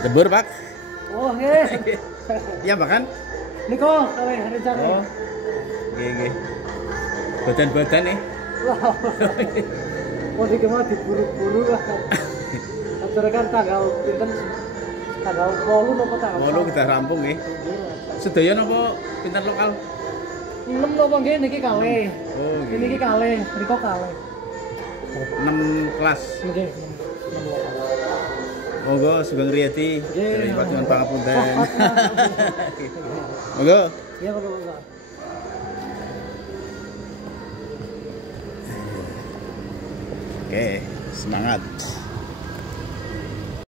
Debur, Pak. Oh, nggih. Iya, bahkan. Niko, kowe rencana. Oh. Nggih. Badan-badan nih. Wah. Mau dikemah diburu-buru lah. Atur kan tanggal pinten? Tanggal 8 napa tanggal? 8 kita rampung nggih. Sedaya napa pinten lokal? 6 napa nggih niki kalih. Oh, nggih. Niki kalih, mriko kalih. 6 kelas. Nggih. Monggo Sugeng Riyadi dari Patuan Pangapunten. Monggo. Iya, monggo. Oke, semangat.